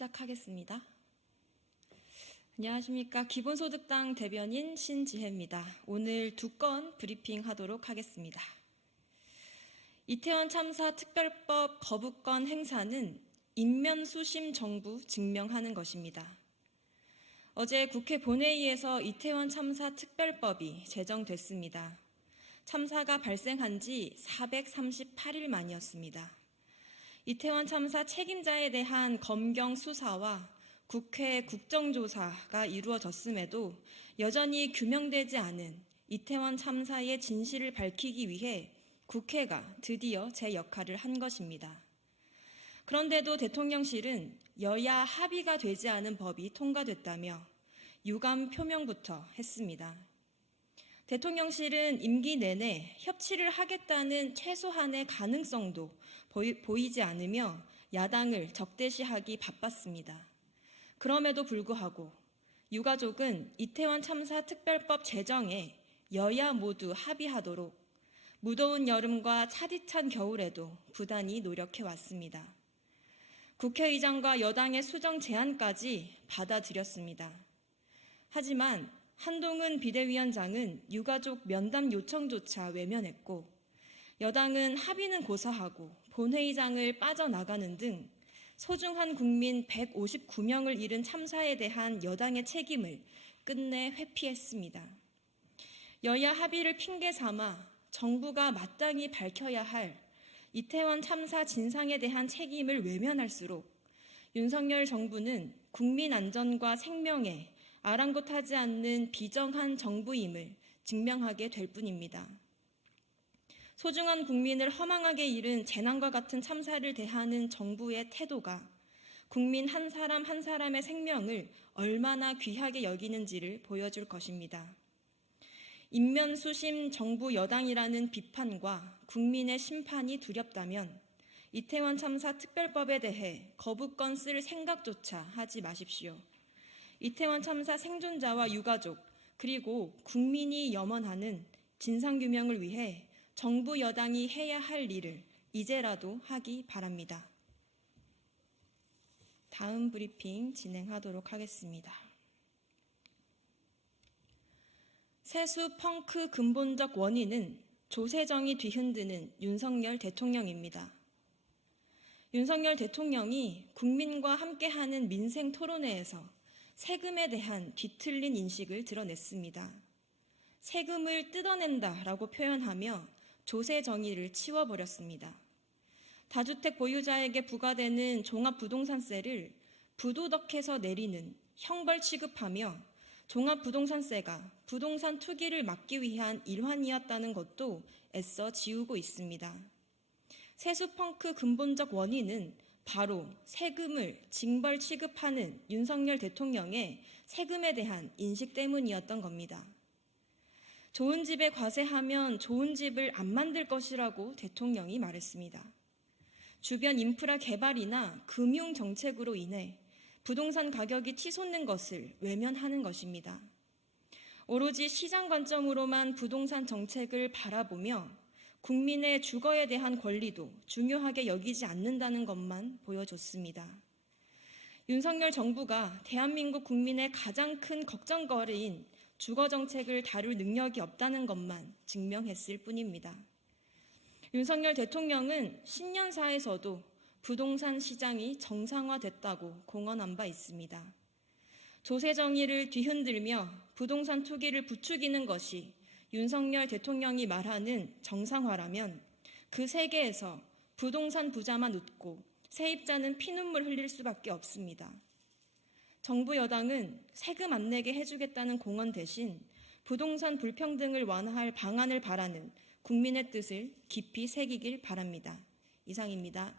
시작하겠습니다. 안녕하십니까. 기본소득당 대변인 신지혜입니다. 오늘 2건 브리핑 하도록 하겠습니다. 이태원 참사 특별법 거부권 행사는 인면수심 정부 증명하는 것입니다. 어제 국회 본회의에서 이태원 참사 특별법이 제정됐습니다. 참사가 발생한 지 438일 만이었습니다. 이태원 참사 책임자에 대한 검경 수사와 국회 국정조사가 이루어졌음에도 여전히 규명되지 않은 이태원 참사의 진실을 밝히기 위해 국회가 드디어 제 역할을 한 것입니다. 그런데도 대통령실은 여야 합의가 되지 않은 법이 통과됐다며 유감 표명부터 했습니다. 대통령실은 임기 내내 협치를 하겠다는 최소한의 가능성도 보이지 않으며 야당을 적대시하기 바빴습니다. 그럼에도 불구하고 유가족은 이태원 참사 특별법 제정에 여야 모두 합의하도록 무더운 여름과 차디찬 겨울에도 부단히 노력해왔습니다. 국회의장과 여당의 수정 제안까지 받아들였습니다. 하지만 한동훈 비대위원장은 유가족 면담 요청조차 외면했고 여당은 합의는 고사하고 본회의장을 빠져나가는 등 소중한 국민 159명을 잃은 참사에 대한 여당의 책임을 끝내 회피했습니다. 여야 합의를 핑계 삼아 정부가 마땅히 밝혀야 할 이태원 참사 진상에 대한 책임을 외면할수록 윤석열 정부는 국민 안전과 생명에 아랑곳하지 않는 비정한 정부임을 증명하게 될 뿐입니다. 소중한 국민을 허망하게 잃은 재난과 같은 참사를 대하는 정부의 태도가 국민 한 사람 한 사람의 생명을 얼마나 귀하게 여기는지를 보여줄 것입니다. 인면수심 정부 여당이라는 비판과 국민의 심판이 두렵다면 이태원 참사 특별법에 대해 거부권 쓸 생각조차 하지 마십시오. 이태원 참사 생존자와 유가족 그리고 국민이 염원하는 진상규명을 위해 정부 여당이 해야 할 일을 이제라도 하기 바랍니다. 다음 브리핑 진행하도록 하겠습니다. 세수 펑크 근본적 원인은 조세정이 뒤흔드는 윤석열 대통령입니다. 윤석열 대통령이 국민과 함께하는 민생 토론회에서 세금에 대한 뒤틀린 인식을 드러냈습니다. 세금을 뜯어낸다라고 표현하며 조세 정의를 치워버렸습니다. 다주택 보유자에게 부과되는 종합부동산세를 부도덕해서 내리는 형벌 취급하며 종합부동산세가 부동산 투기를 막기 위한 일환이었다는 것도 애써 지우고 있습니다. 세수 펑크 근본적 원인은 바로 세금을 징벌 취급하는 윤석열 대통령의 세금에 대한 인식 때문이었던 겁니다. 좋은 집에 과세하면 좋은 집을 안 만들 것이라고 대통령이 말했습니다. 주변 인프라 개발이나 금융 정책으로 인해 부동산 가격이 치솟는 것을 외면하는 것입니다. 오로지 시장 관점으로만 부동산 정책을 바라보며 국민의 주거에 대한 권리도 중요하게 여기지 않는다는 것만 보여줬습니다. 윤석열 정부가 대한민국 국민의 가장 큰 걱정거리인 주거 정책을 다룰 능력이 없다는 것만 증명했을 뿐입니다. 윤석열 대통령은 신년사에서도 부동산 시장이 정상화됐다고 공언한 바 있습니다. 조세 정의를 뒤흔들며 부동산 투기를 부추기는 것이 윤석열 대통령이 말하는 정상화라면 그 세계에서 부동산 부자만 웃고 세입자는 피눈물 흘릴 수밖에 없습니다. 정부 여당은 세금 안 내게 해주겠다는 공언 대신 부동산 불평등을 완화할 방안을 바라는 국민의 뜻을 깊이 새기길 바랍니다. 이상입니다.